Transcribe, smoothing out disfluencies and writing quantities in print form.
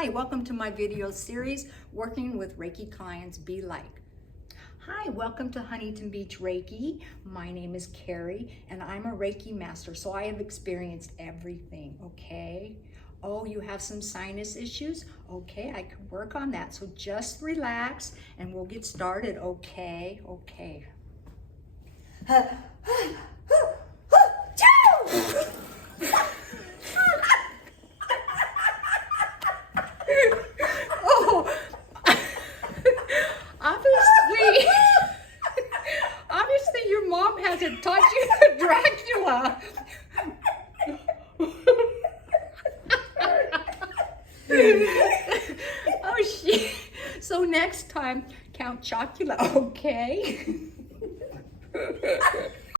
Hi, welcome to my video series, Working with Reiki Clients Be Like. Hi, welcome to Huntington Beach Reiki. My name is Carrie and I'm a Reiki master, so I have experienced everything, okay? Oh, you have some sinus issues? Okay, I can work on that. So just relax and we'll get started, okay? Okay. Oh, obviously your mom hasn't taught you Dracula. Oh shit. So next time, Count Chocula, okay?